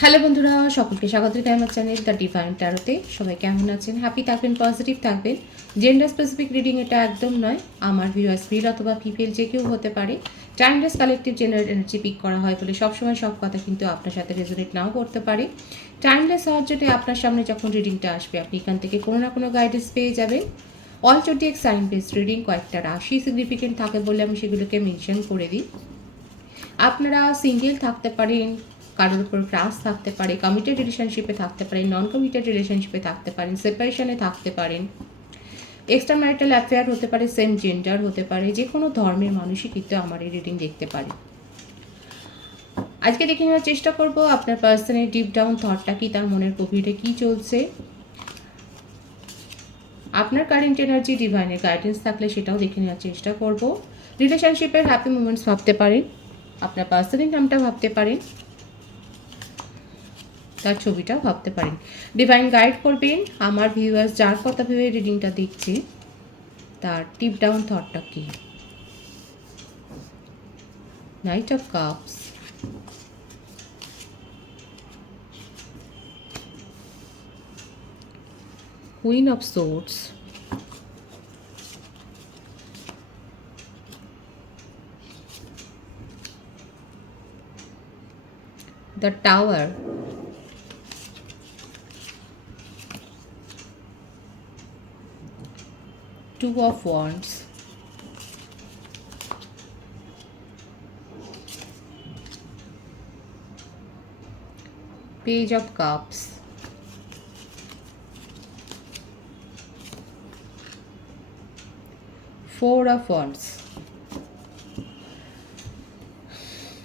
Hello বন্ধুরা, সকলকে স্বাগত জানাই আমার চ্যানেল দ্য ডিভাইন ট্যারোতে। সবাই কেমন আছেন? হ্যাপি থাকবেন, পজিটিভ থাকবেন। জেন্ডার স্পেসিফিক রিডিং এটা একদম নয়। আমার ভিউয়ার্স মেল অথবা ফিমেল যে কেউ হতে পারে। Timeless collective general energy pick করা হয় বলে সবসময় সব কথা কিন্তু আপনার সাথে রেজোনেট নাও করতে পারে। টাইমলেস হওয়ার জন্য আপনার সামনে যখন রিডিংটা আসবে আপনি এখান থেকে কোনো না কোনো গাইডেন্স পেয়ে যাবেন। All zodiac sign based reading, কয়েকটা রাশি সিগনিফিকেন্ট থাকে বলে আমি সেগুলোকে মেনশন করে দিই। আপনারা সিঙ্গেল থাকতে পারেন, কারোর উপর ক্রাশ থাকতে পারে, কমিটেড রিলেশনশিপে থাকতে পারেন, নন কমিটেড রিলেশনশিপে থাকতে পারেন, সেপারেশনে থাকতে পারেন, এক্সট্রা ম্যারিটাল অ্যাফেয়ার হতে পারে, সেম জেন্ডার হতে পারে, যে কোনো ধর্মের মানুষই কিন্তু আমার এই রিডিং দেখতে পারে। আজকে দেখে নেওয়ার চেষ্টা করব আপনার পার্সনের ডিপ ডাউন থটটা কি, তার মনের গভীরে কি চলছে। আপনার কারেন্ট এনার্জি ডিভাইনের গাইডেন্স থাকলে সেটাও দেখে নেওয়ার চেষ্টা করব। রিলেশনশিপের হ্যাপি মুমেন্টস ভাবতে পারেন, আপনার পার্সনের নামটা ভাবতে পারেন, তার ছবিটাও ভাবতে পারেন। ডিভাইন গাইড করবেন আমার ভিউয়ার্স যার কথা ভেবে রিডিংটা দেখছে, তার ডিপ ডাউন থটটা কি। Knight of cups, queen of swords, the tower, two of wands, page of cups, four of wands.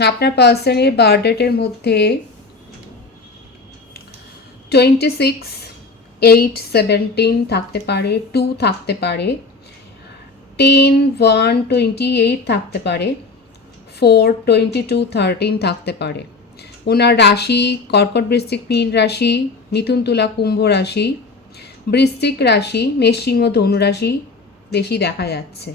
আপনার পার্সনের বার্থডেটের মধ্যে 26/8/17 থাকতে পারে, 2 থাকতে পারে, 10/1/28 থাকতে পারে, 4/22/13 থাকতে পারে। ওনার রাশি কর্কট, বৃশ্চিক, মীন রাশি, মিথুন, তুলা, কুম্ভ রাশি, বৃশ্চিক রাশি, মেষ, সিংহ, ধনু রাশি বেশি দেখা যাচ্ছে।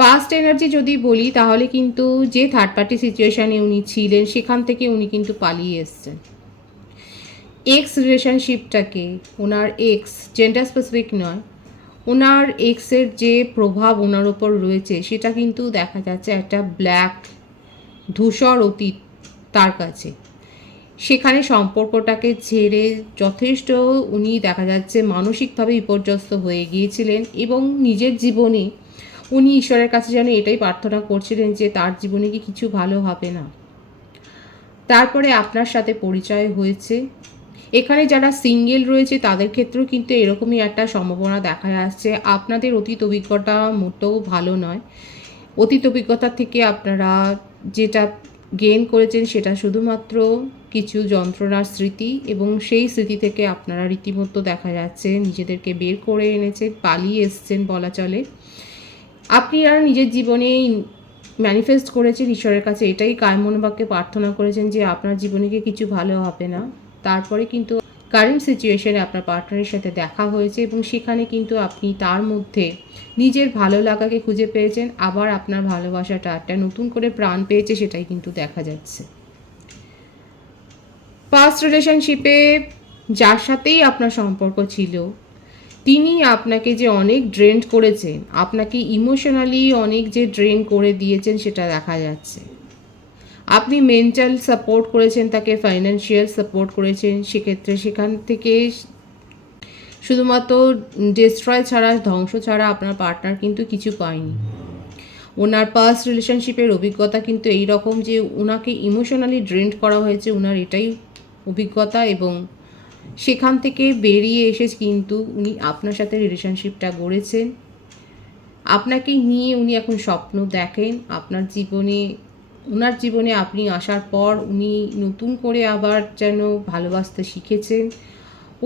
পাস্ট এনার্জি যদি বলি তাহলে কিন্তু যে থার্ড পার্টি সিচুয়েশানে উনি ছিলেন সেখান থেকে উনি কিন্তু পালিয়ে এসছেন। এক্স রিলেশনশিপটাকে, ওনার এক্স জেন্ডার স্পেসিফিক নয়, ওনার এক্সের যে প্রভাব ওনার ওপর রয়েছে সেটা কিন্তু দেখা যাচ্ছে একটা ব্ল্যাক ধূসর অতীত তার কাছে। সেখানে সম্পর্কটাকে ছেড়ে যথেষ্ট উনি দেখা যাচ্ছে মানসিকভাবে বিপর্যস্ত হয়ে গিয়েছিলেন এবং নিজের জীবনে উনি ঈশ্বরের কাছে যেন এটাই প্রার্থনা করছিলেন যে তার জীবনে কি কিছু ভালো হবে না। তারপরে আপনার সাথে পরিচয় হয়েছে। এখানে যারা সিঙ্গেল রয়েছে তাদের ক্ষেত্রেও কিন্তু এরকমই একটা সম্ভাবনা দেখা যাচ্ছে। আপনাদের অতীত অভিজ্ঞতা মোটেও ভালো নয়। অতীত অভিজ্ঞতা থেকে আপনারা যেটা গেইন করেছেন সেটা শুধুমাত্র কিছু যন্ত্রণার স্মৃতি, এবং সেই স্মৃতি থেকে আপনারা রীতিমতো দেখা যাচ্ছে নিজেদেরকে বের করে এনেছেন, পালিয়ে এসছেন বলা চলে। আপনি আর নিজের জীবনে ম্যানিফেস্ট করেছেন ঈশ্বরের কাছে, এটাই কায়মনোবাক্যে প্রার্থনা করেছেন যে আপনার জীবনে কি কিছু ভালো হবে না। তারপরে কিন্তু কারেন্ট সিচুয়েশনে আপনার পার্টনারের সাথে দেখা হয়েছে এবং সেখানে কিন্তু আপনি তার মধ্যে নিজের ভালো লাগাকে খুঁজে পেয়েছেন। আবার আপনার ভালোবাসাটা একটা নতুন করে প্রাণ পেয়েছে, সেটাই কিন্তু দেখা যাচ্ছে। পাস্ট রিলেশনশিপে যার সাথেই আপনার সম্পর্ক ছিল তিনি আপনাকে যে অনেক ড্রেন করেছেন, আপনাকে ইমোশনালি অনেক যে ড্রেন করে দিয়েছেন সেটা দেখা যাচ্ছে। আপনি মেন্টাল সাপোর্ট করেছেন তাকে, ফাইন্যান্সিয়াল সাপোর্ট করেছেন, সেক্ষেত্রে সেখান থেকে শুধুমাত্র ডিস্ট্রয় ছাড়া, ধ্বংস ছাড়া আপনার পার্টনার কিন্তু কিছু পায়নি। ওনার পাস্ট রিলেশনশিপের অভিজ্ঞতা কিন্তু এই রকম যে ওনাকে ইমোশনালি ড্রেন্ড করা হয়েছে, ওনার এটাই অভিজ্ঞতা, এবং সেখান থেকে বেরিয়ে এসে কিন্তু উনি আপনার সাথে রিলেশনশিপটা গড়েছেন। আপনাকে নিয়ে উনি এখন স্বপ্ন দেখেন। আপনার জীবনে, ওনার জীবনে আপনি আসার পর উনি নতুন করে আবার যেন ভালোবাসতে শিখেছেন।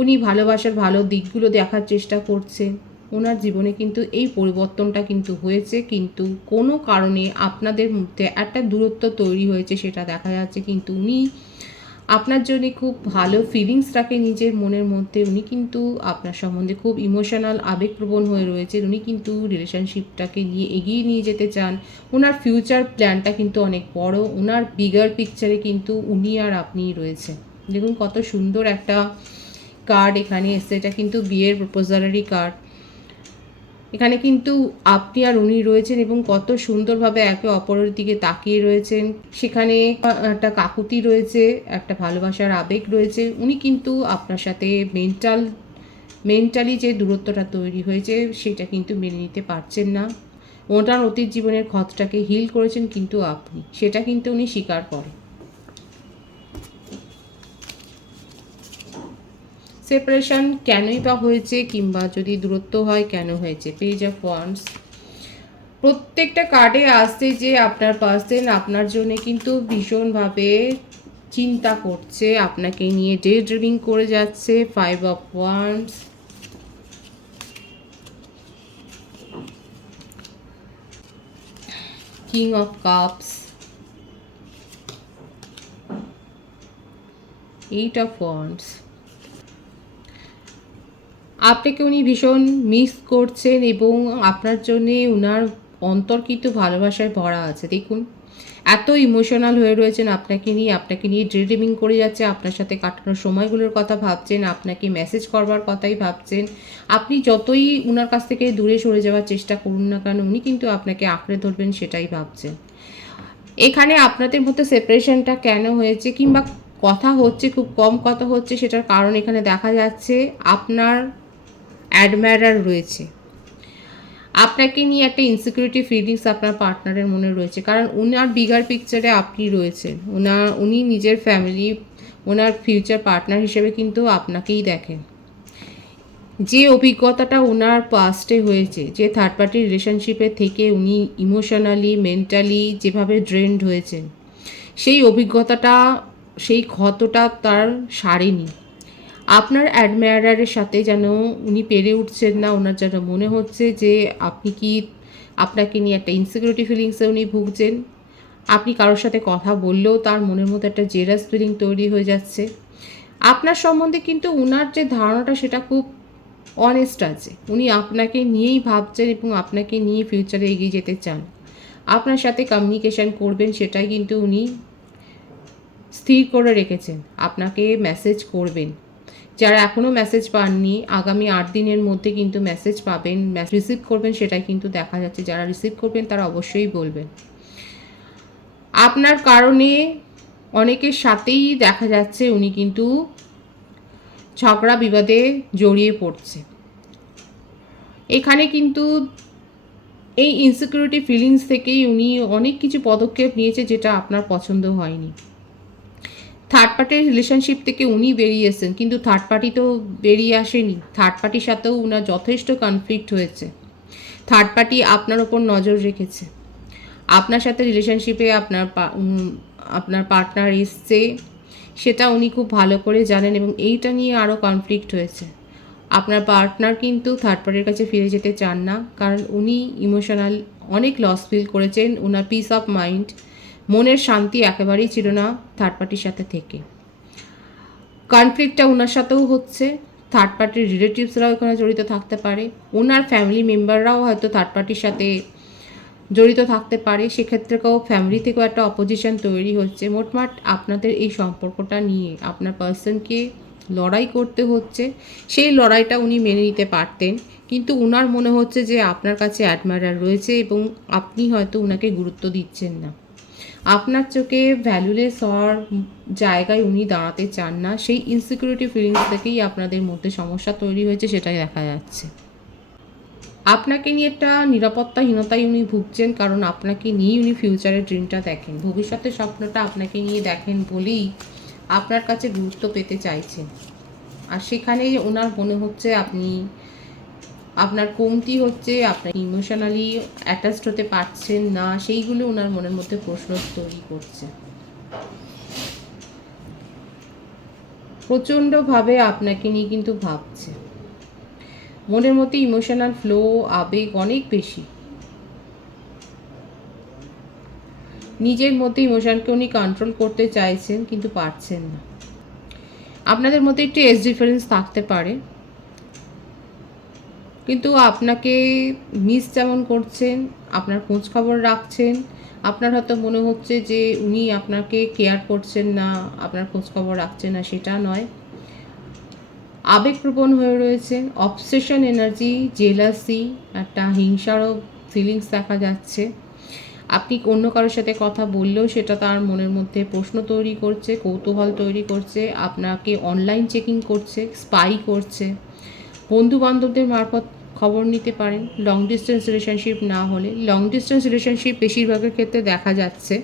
উনি ভালোবাসার ভালো দিকগুলো দেখার চেষ্টা করছেন। ওনার জীবনে কিন্তু এই পরিবর্তনটা কিন্তু হয়েছে, কিন্তু কোনো কারণে আপনাদের মধ্যে একটা দূরত্ব তৈরি হয়েছে সেটা দেখা যাচ্ছে। কিন্তু উনি আপনার জন্য খুব ভালো ফিলিংস রাখে নিজের মনের মধ্যে। উনি কিন্তু আপনার সম্বন্ধে খুব ইমোশনাল আবেগপ্রবণ হয়ে রয়েছেন। উনি কিন্তু রিলেশনশিপটাকে নিয়ে এগিয়ে নিয়ে যেতে চান। উনার ফিউচার প্ল্যানটা কিন্তু অনেক বড়। উনার বিগার পিকচারে কিন্তু উনি আর আপনিই রয়েছেন। দেখুন কত সুন্দর একটা কার্ড এখানে এসছে। এটা কিন্তু বিয়ের প্রপোজালেরই কার্ড। এখানে কিন্তু আপনি আর উনি রয়েছেন এবং কত সুন্দরভাবে একে অপরের দিকে তাকিয়ে রয়েছেন। সেখানে একটা কাকুতি রয়েছে, একটা ভালোবাসার আবেগ রয়েছে। উনি কিন্তু আপনার সাথে মেন্টালি যে দূরত্বটা তৈরি হয়েছে সেটা কিন্তু মেনে নিতে পারছেন না। ওনার অতীত জীবনের ক্ষতটাকে হিল করেছেন কিন্তু আপনি, সেটা কিন্তু উনি স্বীকার করেন। সেপারেশন কেনই বা হয়েছে, কিংবা যদি দূরত্ব হয় কেন হয়েছে। Page of wands. প্রত্যেকটা কার্ডে আসছে যে আপনার পার্সন আপনার জন্য কিন্তু ভীষণভাবে চিন্তা করছে, আপনাকে নিয়ে ডে ড্রিমিং করে যাচ্ছে। 5 of wands, king of cups, 8 of wands. আপনাকে উনি ভীষণ মিস করছেন এবং আপনার জন্যে উনার অন্তর্কিত ভালোবাসায় ভরা আছে। দেখুন এত ইমোশনাল হয়ে রয়েছেন আপনাকে নিয়ে ডে ড্রিমিং করে যাচ্ছে। আপনার সাথে কাটানোর সময়গুলোর কথা ভাবছেন, আপনাকে মেসেজ করবার কথাই ভাবছেন। আপনি যতই উনার কাছ থেকে দূরে সরে যাওয়ার চেষ্টা করুন না কেন, উনি কিন্তু আপনাকে আঁকড়ে ধরবেন সেটাই ভাবছেন। এখানে আপনাদের মধ্যে সেপারেশনটা কেন হয়েছে, কিংবা কথা হচ্ছে, খুব কম কথা হচ্ছে, সেটার কারণ এখানে দেখা যাচ্ছে আপনার অ্যাডমায়ারার রয়েছে। আপনাকে নিয়ে একটা ইনসিকিউরিটি ফিলিংস আপনার পার্টনারের মনে রয়েছে, কারণ উনার বিগার পিকচারে আপনি রয়েছেন। উনি নিজের ফ্যামিলি, ওনার ফিউচার পার্টনার হিসেবে কিন্তু আপনাকেই দেখেন। যে অভিজ্ঞতাটা ওনার পাস্টে হয়েছে, যে থার্ড পার্টি রিলেশনশিপে থেকে উনি ইমোশনালি মেন্টালি যেভাবে ড্রেন্ড হয়েছেন, সেই অভিজ্ঞতাটা, সেই ক্ষতটা তার সারেনি। আপনার অ্যাডমায়ারারের সাথে যেন উনি পেরে উঠছেন না। ওনার যেন মনে হচ্ছে যে আপনাকে নিয়ে একটা ইনসিকিউরিটি ফিলিংসে উনি ভুগছেন। আপনি কারোর সাথে কথা বললেও তার মনের মধ্যে একটা জেলাস ফিলিং তৈরি হয়ে যাচ্ছে। আপনার সম্বন্ধে কিন্তু উনার যে ধারণাটা সেটা খুব অনেস্ট আছে। উনি আপনাকে নিয়েই ভাবছেন এবং আপনাকে নিয়ে ফিউচারে এগিয়ে যেতে চান। আপনার সাথে কমিউনিকেশন করবেন সেটাই কিন্তু উনি স্থির করে রেখেছেন। আপনাকে মেসেজ করবেন। যারা এখনও মেসেজ পাননি, আগামী 8 দিনের মধ্যে কিন্তু মেসেজ পাবেন। রিসিভ করবেন সেটাই কিন্তু দেখা যাচ্ছে। যারা রিসিভ করবেন তারা অবশ্যই বলবেন। আপনার কারণে অনেকের সাথেই দেখা যাচ্ছে উনি কিন্তু ঝগড়া বিবাদে জড়িয়ে পড়ছে। এখানে কিন্তু এই ইনসিকিউরিটি ফিলিংস থেকেই উনি অনেক কিছু পদক্ষেপ নিয়েছে যেটা আপনার পছন্দ হয়নি। থার্ড পার্টির রিলেশনশিপ থেকে উনি বেরিয়ে এসেছেন, কিন্তু থার্ড পার্টি তো বেরিয়ে আসেনি। থার্ড পার্টির সাথেও উনার যথেষ্ট কনফ্লিক্ট হয়েছে। থার্ড পার্টি আপনার ওপর নজর রেখেছে। আপনার সাথে রিলেশনশিপে আপনার পার্টনার এসছে, সেটা উনি খুব ভালো করে জানেন এবং এইটা নিয়ে আরও কনফ্লিক্ট হয়েছে। আপনার পার্টনার কিন্তু থার্ড পার্টির কাছে ফিরে যেতে চান না, কারণ উনি ইমোশনাল অনেক লস ফিল করেছেন। ওনার পিস অফ মাইন্ড, মনের শান্তি একেবারেই ছিল না থার্ড পার্টির সাথে থেকে। কনফ্লিক্টটা ওনার সাথেও হচ্ছে। থার্ড পার্টির রিলেটিভসরাও এখানে জড়িত থাকতে পারে। ওনার ফ্যামিলি মেম্বাররাও হয়তো থার্ড পার্টির সাথে জড়িত থাকতে পারে। সেক্ষেত্রেও ফ্যামিলি থেকেও একটা অপোজিশন তৈরি হচ্ছে। মোটমাট আপনাদের এই সম্পর্কটা নিয়ে আপনার পার্সনকে লড়াই করতে হচ্ছে। সেই লড়াইটা উনি মেনে নিতে পারতেন, কিন্তু উনার মনে হচ্ছে যে আপনার কাছে অ্যাডমায়ার রয়েছে এবং আপনি হয়তো উনাকে গুরুত্ব দিচ্ছেন না। আপনার চোখে ভ্যালুলেস হওয়ার জায়গায় উনি দাঁড়াতে চান না। সেই ইনসিকিউরিটি ফিলিংস থেকেই আপনাদের মধ্যে সমস্যা তৈরি হয়েছে, সেটাই দেখা যাচ্ছে। আপনাকে নিয়ে একটা নিরাপত্তাহীনতায় উনি ভুগছেন, কারণ আপনাকে নিয়েই উনি ফিউচারের ড্রিমটা দেখেন। ভবিষ্যতের স্বপ্নটা আপনাকে নিয়ে দেখেন বলেই আপনার কাছে গুরুত্ব পেতে চাইছেন। আর সেখানে ওনার মনে হচ্ছে আপনার কমতি হচ্ছে, আপনার ইমোশনালি অ্যাটাচড হতে পারছেন না, সেইগুলো ওনার মনের মধ্যে প্রশ্ন তৈরি করছে। প্রচণ্ডভাবে আপনাকে নিয়ে কিন্তু ভাবছে। মনের মধ্যে ইমোশনাল ফ্লো, আবেগ অনেক বেশি। নিজের মধ্যে ইমোশনকে উনি কন্ট্রোল করতে চাইছেন কিন্তু পারছেন না। আপনাদের মধ্যে একটু এজ ডিফারেন্স থাকতে পারে, কিন্তু আপনাকে মিস যেমন করছেন, আপনার খোঁজ খবর রাখছেন, আপনার হয়তো মনে হচ্ছে যে উনি আপনাকে কেয়ার করছেন না, আপনার খোঁজ খবর রাখছেন না, সেটা নয়। আবেগপ্রবণ হয়ে রয়েছেন, অবসেশন এনার্জি, জেলাসি, একটা হিংসারও ফিলিংস দেখা যাচ্ছে। আপনি অন্য কারোর সাথে কথা বললেও সেটা তার মনের মধ্যে প্রশ্ন তৈরি করছে, কৌতূহল তৈরি করছে, আপনাকে অনলাইন চেকিং করছে, স্পাই করছে। বন্ধু বান্ধবদের মারফত খবর নিতে পারেন, লং ডিস্টেন্স রিলেশনশিপ না হলে। লং ডিস্টেন্স রিলেশনশিপ বেশিরভাগের ক্ষেত্রে দেখা যাচ্ছে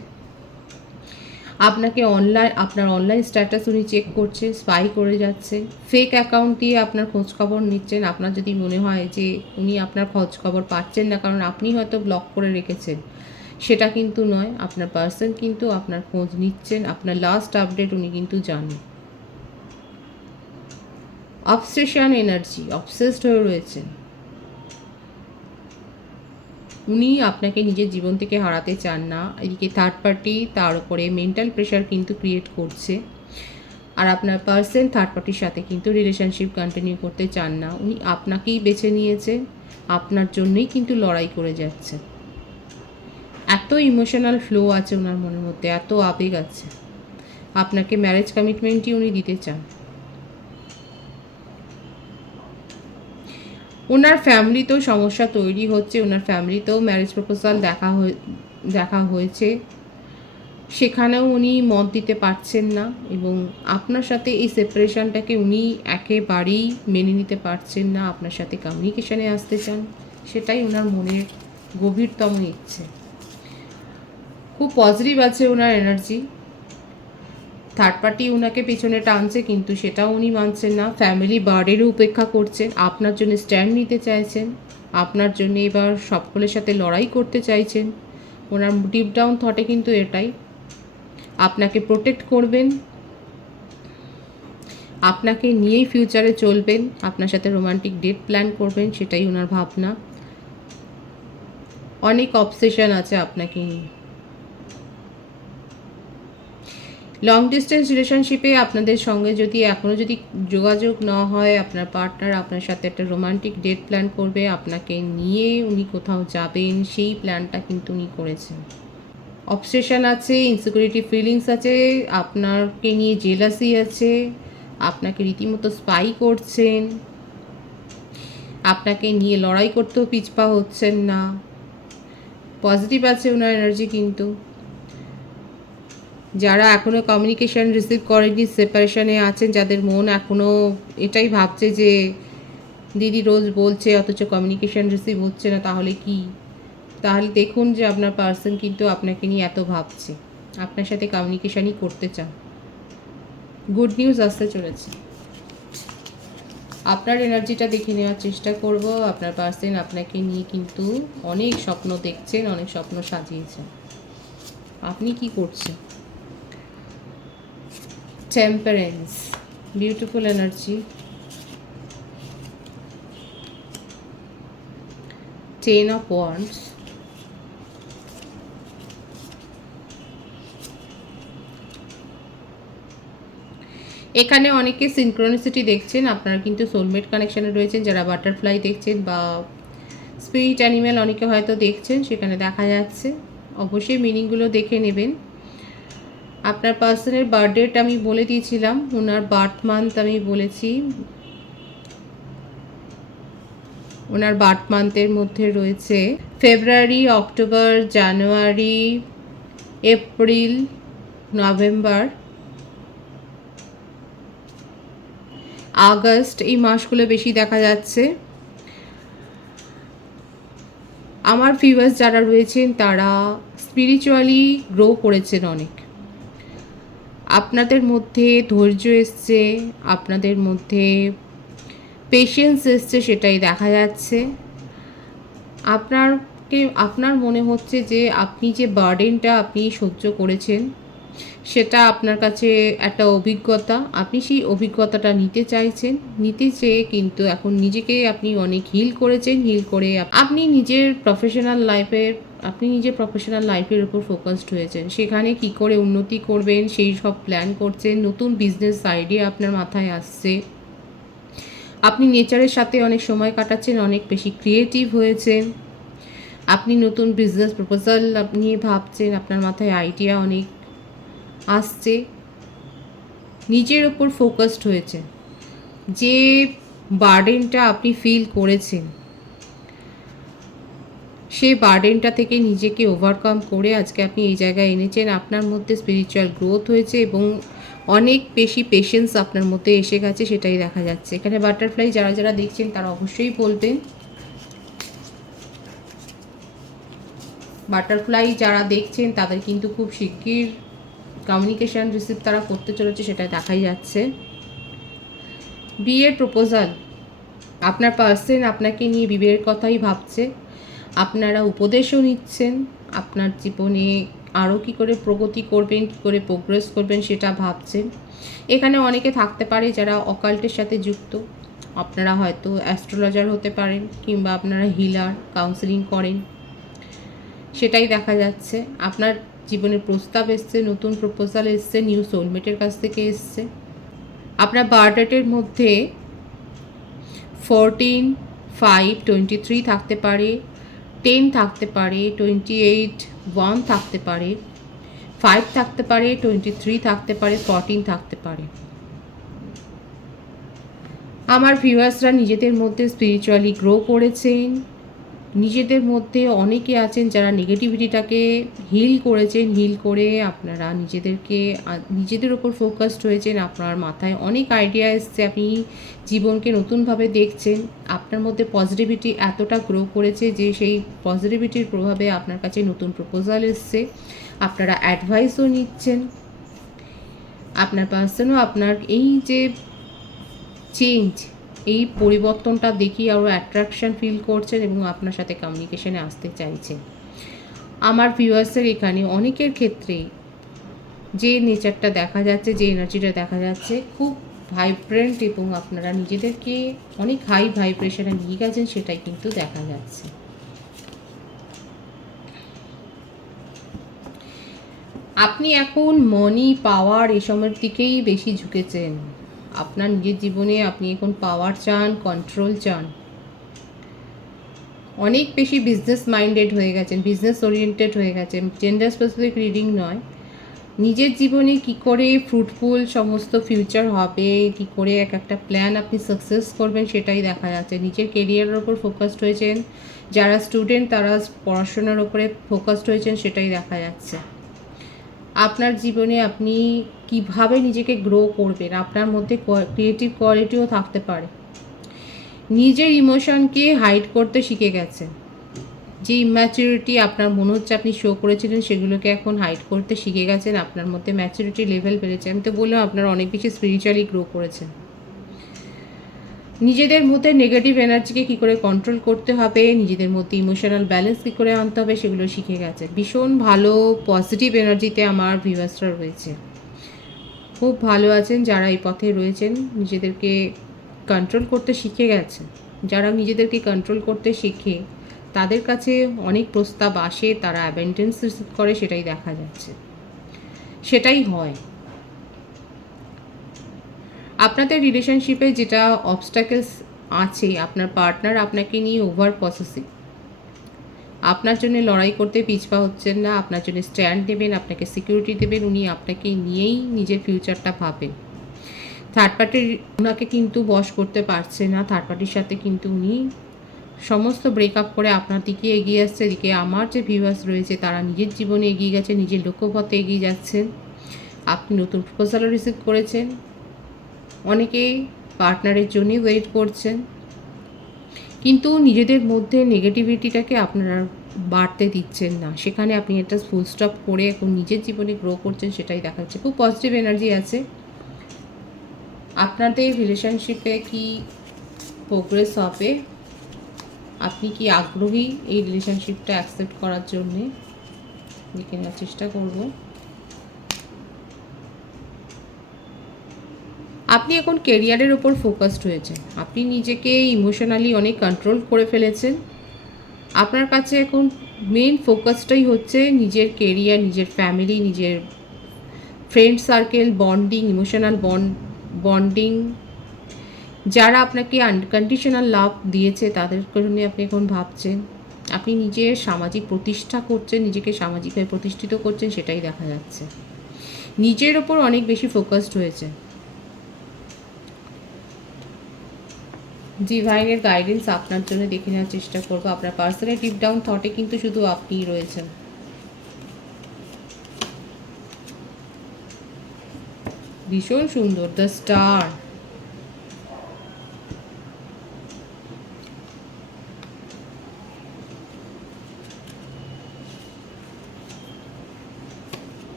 আপনাকে আপনার অনলাইন স্ট্যাটাস উনি চেক করছে, স্পাই করে যাচ্ছে, ফেক অ্যাকাউন্ট দিয়ে আপনার খোঁজখবর নিচ্ছেন। আপনার যদি মনে হয় যে উনি আপনার খোঁজখবর পাচ্ছেন না কারণ আপনি হয়তো ব্লক করে রেখেছেন, সেটা কিন্তু নয়। আপনার পার্সন কিন্তু আপনার খোঁজ নিচ্ছেন, আপনার লাস্ট আপডেট উনি কিন্তু জানেন। অবসেশন এনার্জি, অবসেসড হয়ে রয়েছেন। উনি আপনাকে নিজের জীবন থেকে হারাতে চান না। এদিকে থার্ড পার্টি তার উপরে মেন্টাল প্রেশার কিন্তু ক্রিয়েট করছে। আর আপনার পার্সন থার্ড পার্টির সাথে কিন্তু রিলেশনশিপ কন্টিনিউ করতে চান না। উনি আপনাকেই বেছে নিয়েছে, আপনার জন্যই কিন্তু লড়াই করে যাচ্ছে। এত ইমোশনাল ফ্লো আছে ওনার মনের মধ্যে, এত আবেগ আছে। আপনাকে ম্যারেজ কমিটমেন্টই উনি দিতে চান। ওনার ফ্যামিলিতেও সমস্যা তৈরি হচ্ছে, ওনার ফ্যামিলিতেও ম্যারেজ প্রপোজাল দেখা হয়েছে, সেখানেও উনি মত দিতে পারছেন না এবং আপনার সাথে এই সেপারেশনটাকে উনি একেবারেই মেনে নিতে পারছেন না। আপনার সাথে কমিউনিকেশানে আসতে চান, সেটাই ওনার মনের গভীরতম ইচ্ছে। খুব পজিটিভ আছে ওনার এনার্জি। থার্ড পার্টি ওনাকে পেছনে টানছে কিন্তু সেটাও উনি মানছেন না। ফ্যামিলি বার্ডেরও উপেক্ষা করছেন, আপনার জন্য স্ট্যান্ড নিতে চাইছেন, আপনার জন্য এবার সকলের সাথে লড়াই করতে চাইছেন। ওনার ডিপ ডাউন থটে কিন্তু এটাই, আপনাকে প্রোটেক্ট করবেন, আপনাকে নিয়েই ফিউচারে চলবেন, আপনার সাথে রোমান্টিক ডেট প্ল্যান করবেন, সেটাই ওনার ভাবনা। অনেক অবসেশন আছে আপনাকে নিয়ে। লং ডিস্টেন্স রিলেশনশিপে আপনাদের সঙ্গে যদি এখনও যদি যোগাযোগ না হয়, আপনার পার্টনার আপনার সাথে একটা রোমান্টিক ডেট প্ল্যান করবে, আপনাকে নিয়ে উনি কোথাও যাবেন, সেই প্ল্যানটা কিন্তু উনি করেছেন। অবসেশন আছে, ইনসিকিউরিটি ফিলিংস আছে, আপনাকে নিয়ে জেলাসি আছে, আপনাকে রীতিমতো স্পাই করছেন, আপনাকে নিয়ে লড়াই করতেও পিছপা হচ্ছেন না। পজিটিভ আছে ওনার এনার্জি কিন্তু। যারা এখনও কমিউনিকেশান রিসিভ করেনি, সেপারেশনে আছেন, যাদের মন এখনও এটাই ভাবছে যে দিদি রোজ বলছে অথচ কমিউনিকেশান রিসিভ হচ্ছে না, তাহলে কি? তাহলে দেখুন যে আপনার পার্সন কিন্তু আপনাকে নিয়ে এত ভাবছে, আপনার সাথে কমিউনিকেশানই করতে চান। গুড নিউজ আসতে চলেছে। আপনার এনার্জিটা দেখে নেওয়ার চেষ্টা করব। আপনার পার্সন আপনাকে নিয়ে কিন্তু অনেক স্বপ্ন দেখছেন, অনেক স্বপ্ন সাজিয়েছেন। আপনি কি করছেন? Temperance, beautiful energy, 10 of Wands, এখানে অনেকে সিনক্রোনিসিটি দেখছেন, আপনারা কিন্তু সোলমেট কানেকশানে রয়েছেন। যারা বাটারফ্লাই দেখছেন বা স্পিরিট অ্যানিম্যাল অনেকে হয়তো দেখছেন, সেখানে দেখা যাচ্ছে। অবশ্যই মিনিংগুলো দেখে নেবেন। আপনার পার্সনের বার্থডেট আমি বলে দিয়েছিলাম, ওনার বার্থ মান্থ আমি বলেছি। ওনার বার্থ মান্থের মধ্যে রয়েছে ফেব্রুয়ারি, অক্টোবর, জানুয়ারি, এপ্রিল, নভেম্বর, আগস্ট, এই মাসগুলো বেশি দেখা যাচ্ছে। আমার ভিউয়ার্স যারা রয়েছেন তারা স্পিরিচুয়ালি গ্রো করেছেন অনেক, আপনাদের মধ্যে ধৈর্য এসছে, আপনাদের মধ্যে পেশেন্স এসছে, সেটাই দেখা যাচ্ছে। আপনার মনে হচ্ছে যে আপনি যে বার্ডেনটা আপনি সহ্য করেছেন, সেটা আপনার কাছে একটা অভিজ্ঞতা, আপনি সেই অভিজ্ঞতাটা নিতে চাইছেন। নিতে চেয়ে কিন্তু এখন নিজেকে আপনি অনেক হিল করেছেন, হিল করে আপনি নিজের প্রফেশনাল লাইফের উপর ফোকাসড হয়েছেন। সেখানে কি করে উন্নতি করবেন সেই সব প্ল্যান করছেন, নতুন বিজনেস আইডিয়া আপনার মাথায় আসছে। আপনি নেচারের সাথে অনেক সময় কাটাচ্ছেন, অনেক বেশি ক্রিয়েটিভ হয়েছেন। আপনি নতুন বিজনেস প্রপোজাল নিয়ে ভাবছেন, আপনার মাথায় আইডিয়া অনেক আসছে, নিজের ওপর ফোকাসড হয়েছে। যে বার্ডেনটা আপনি ফিল করেছেন, সেই বার্ডেনটা থেকে নিজেকে ওভারকাম করে আজকে আপনি এই জায়গায় এনেছেন। আপনার মধ্যে স্পিরিচুয়াল গ্রোথ হয়েছে এবং অনেক বেশি পেশেন্স আপনার মধ্যে এসে গেছে, সেটাই দেখা যাচ্ছে। এখানে বাটারফ্লাই যারা যারা দেখছেন তারা অবশ্যই বলবেন। বাটারফ্লাই যারা দেখছেন তাদের কিন্তু খুব শিগগির কমিউনিকেশান রিসিভ তারা করতে চলেছে, সেটা দেখাই যাচ্ছে। বিয়ের প্রপোজাল, আপনার পার্সন আপনাকে নিয়ে বিয়ের কথাই ভাবছে, আপনারা উপদেশও নিচ্ছেন, আপনার জীবনে আরও কী করে প্রগতি করবেন, কী করে প্রোগ্রেস করবেন সেটা ভাবছেন। এখানে অনেকে থাকতে পারে যারা অকাল্টের সাথে যুক্ত, আপনারা হয়তো অ্যাস্ট্রোলজার হতে পারেন কিংবা আপনারা হিলার, কাউন্সেলিং করেন, সেটাই দেখা যাচ্ছে। আপনার জীবনে প্রস্তাব এসছে, নতুন প্রপোজাল এসছে, নিউ সোলমেটের কাছ থেকে এসছে। আপনার বার্থ ডেটের মধ্যে 14, 5, 23 থাকতে পারে, 10 থাকতে পারে, 28, 1 থাকতে পারে, 5 থাকতে পারে, 23 থাকতে পারে, 14 থাকতে পারে। আমার ভিউয়ার্সরা নিজেদের মধ্যে স্পিরিচুয়ালি গ্রো করেছেন, নিজেদের মধ্যে অনেকে আছেন যারা নেগেটিভিটিটাকে হিল করেছেন, হিল করে আপনারা নিজেদের ওপর ফোকাসড হয়েছেন। আপনার মাথায় অনেক আইডিয়া এসছে, আপনি জীবনকে নতুনভাবে দেখছেন। আপনার মধ্যে পজিটিভিটি এতটা গ্রো করেছে যে সেই পজিটিভিটির প্রভাবে আপনার কাছে নতুন প্রপোজাল এসছে, আপনারা অ্যাডভাইসও নিচ্ছেন। আপনার পার্সনও আপনার এই যে চেঞ্জ, এই পরিবর্তনটা দেখি আরও অ্যাট্রাকশান ফিল করছেন এবং আপনার সাথে কমিউনিকেশনে আসতে চাইছেন। আমার ভিউয়ার্সের এখানে অনেকের ক্ষেত্রে যে নেচারটা দেখা যাচ্ছে, যে এনার্জিটা দেখা যাচ্ছে খুব ভাইব্রেন্ট এবং আপনারা নিজেদেরকে অনেক হাই ভাইব্রেশনে নিয়ে গেছেন, সেটাই কিন্তু দেখা যাচ্ছে। আপনি এখন মানি, পাওয়ার এসবের দিকেই বেশি ঝুঁকেছেন। আপনার নিজের জীবনে আপনি এখন পাওয়ার চান, কন্ট্রোল চান, অনেক বেশি বিজনেস মাইন্ডেড হয়ে গেছেন, বিজনেস ওরিয়েন্টেড হয়ে গেছেন। জেন্ডার স্পেসিফিক রিডিং নয়, নিজের জীবনে কি করে ফ্রুটফুল সমস্ত ফিউচার হবে, কি করে একটা প্ল্যান আপনি সাকসেস করবেন সেটাই দেখা যাচ্ছে। নিজের কেরিয়ারের ওপর ফোকাসড হয়েছেন, যারা স্টুডেন্ট তারা পড়াশোনার ওপরে ফোকাসড হয়েছেন, সেটাই দেখা যাচ্ছে। আপনার জীবনে আপনি কিভাবে নিজেকে গ্রো করবেন, আপনার মধ্যে ক্রিয়েটিভ কোয়ালিটিও থাকতে পারে। নিজের ইমোশনকে হাইড করতে শিখে গেছেন, যে ইম্যাচুরিটি আপনার মনে হচ্ছে আপনি শো করেছিলেন সেগুলোকে এখন হাইড করতে শিখে গেছেন। আপনার মধ্যে ম্যাচুরিটি লেভেল বেড়েছে। আমি তো বললাম আপনারা অনেক বেশি স্পিরিচুয়ালি গ্রো করেছেন। নিজেদের মধ্যে নেগেটিভ এনার্জিকে কী করে কন্ট্রোল করতে হবে, নিজেদের মধ্যে ইমোশনাল ব্যালেন্স কী করে আনতে হবে সেগুলো শিখে গেছে। ভীষণ ভালো পজিটিভ এনার্জিতে আমার ভিউয়ার্সরা রয়েছে, খুব ভালো আছেন যারা এই পথে রয়েছেন। নিজেদেরকে কন্ট্রোল করতে শিখে গেছে। যারা নিজেদেরকে কন্ট্রোল করতে শিখে তাদের কাছে অনেক প্রস্তাব আসে, তারা অ্যাবেন্ডেন্স রিসিভ করে, সেটাই দেখা যাচ্ছে, সেটাই হয়। আপনাদের রিলেশনশিপে যেটা অবস্ট্যাকেলস আছে, আপনার পার্টনার আপনাকে নিয়ে ওভার পসেসিভ, আপনার জন্য লড়াই করতে পিছপা হচ্ছেন না, আপনার জন্য স্ট্যান্ড নেবেন, আপনাকে সিকিউরিটি দেবেন, উনি আপনাকে নিয়েই নিজের ফিউচারটা ভাবেন। থার্ড পার্টির ওনাকে কিন্তু বশ করতে পারছে না, থার্ড পার্টির সাথে কিন্তু উনি সমস্ত ব্রেকআপ করে আপনার দিকে এগিয়ে আসছে। এদিকে আমার যে ভিউয়ার্স রয়েছে তারা নিজের জীবনে এগিয়ে গেছে, নিজের লক্ষ্যপথে এগিয়ে যাচ্ছেন। আপনি নতুন প্রপোজালও রিসিভ করেছেন, অনেকেই পার্টনারের জন্যই ওয়েট করছেন, কিন্তু নিজেদের মধ্যে নেগেটিভিটিটাকে আপনারা বাড়তে দিচ্ছেন না। সেখানে আপনি একটা ফুল স্টপ করে এখন নিজের জীবনে গ্রো করছেন, সেটাই দেখা যাচ্ছে। খুব পজিটিভ এনার্জি আছে। আপনাদের রিলেশনশিপে কি প্রোগ্রেস হবে, আপনি কি আগ্রহী এই রিলেশনশিপটা অ্যাকসেপ্ট করার জন্যে, দেখে নেওয়ার চেষ্টা করব। আপনি এখন কেরিয়ারের ওপর ফোকাসড হয়েছেন। আপনি নিজেকে ইমোশনালি অনেক কন্ট্রোল করে ফেলেছেন। আপনার কাছে এখন মেন ফোকাসটাই হচ্ছে নিজের কেরিয়ার, নিজের ফ্যামিলি, নিজের friend circle, bonding, emotional bonding. যারা আপনাকে আনকন্ডিশনাল লাভ দিয়েছে তাদের নিয়ে আপনি এখন ভাবছেন। আপনি নিজের সামাজিক প্রতিষ্ঠা করছেন, নিজেকে সামাজিকভাবে প্রতিষ্ঠিত করছেন, সেটাই দেখা যাচ্ছে। নিজের ওপর অনেক বেশি ফোকাসড হয়েছে। ডিভাইনের গাইডেন্স আপনার জন্য দেখে নেওয়ার চেষ্টা করবো। আপনার পার্সোনাল ডিপ ডাউন থটে কিন্তু শুধু আপনিই রয়েছেন। ভীষণ সুন্দর, the star.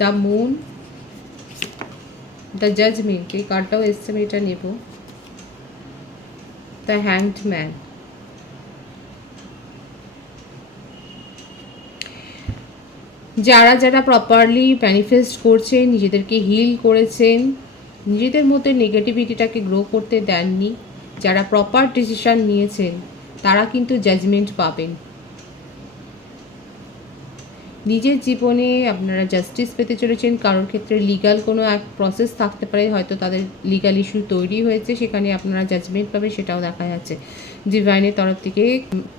The moon, the judgement, এই কার্ডটাও এসছে, আমি এটা নেব। The hanged man. যারা যারা প্রপারলি ম্যানিফেস্ট করছেন, নিজেদেরকে হিল করেছেন, নিজেদের মধ্যে নেগেটিভিটিটাকে গ্রো করতে দেননি, যারা প্রপার ডিসিশান নিয়েছেন, তারা কিন্তু জাজমেন্ট পাবেন। নিজের জীবনে আপনারা জাস্টিস পেতে চলেছেন। কারোর ক্ষেত্রে লিগাল কোনো এক প্রসেস থাকতে পারে, হয়তো তাদের লিগাল ইস্যু তৈরি হয়েছে, সেখানে আপনারা জাজমেন্ট পাবে, সেটাও দেখা যাচ্ছে। ডিভাইনের তরফ থেকে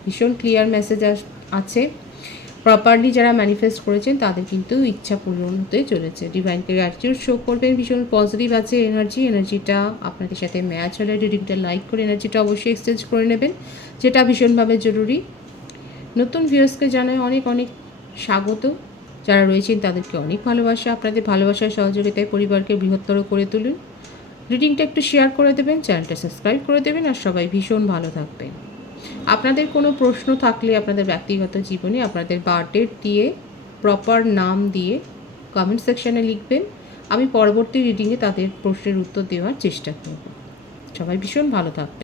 ভীষণ ক্লিয়ার মেসেজ আছে। প্রপারলি যারা ম্যানিফেস্ট করেছেন তাদের কিন্তু ইচ্ছা পূরণ হতে চলেছে। ডিভাইনকে গ্র্যাটিটিউড শো করবেন, ভীষণ পজিটিভ আছে এনার্জিটা আপনাদের সাথে ম্যাচ হলে রিডিংটা লাইক করে এনার্জিটা অবশ্যই এক্সচেঞ্জ করে নেবেন, যেটা ভীষণভাবে জরুরি। নতুন ভিউয়ার্সকে জানাই অনেক অনেক স্বাগত। যারা রয়েছেন তাদেরকে অনেক ভালোবাসা। আপনাদের ভালোবাসার সহযোগিতায় পরিবারকে বৃহত্তর করে তুলুন। রিডিংটা একটু শেয়ার করে দেবেন, চ্যানেলটা সাবস্ক্রাইব করে দেবেন, আর সবাই ভীষণ ভালো থাকবেন। আপনাদের কোনো প্রশ্ন থাকলে আপনাদের ব্যক্তিগত জীবনে আপনাদের বার্থডেট দিয়ে, প্রপার নাম দিয়ে কমেন্ট সেকশানে লিখবেন। আমি পরবর্তী রিডিংয়ে তাদের প্রশ্নের উত্তর দেওয়ার চেষ্টা করব। সবাই ভীষণ ভালো থাকবেন।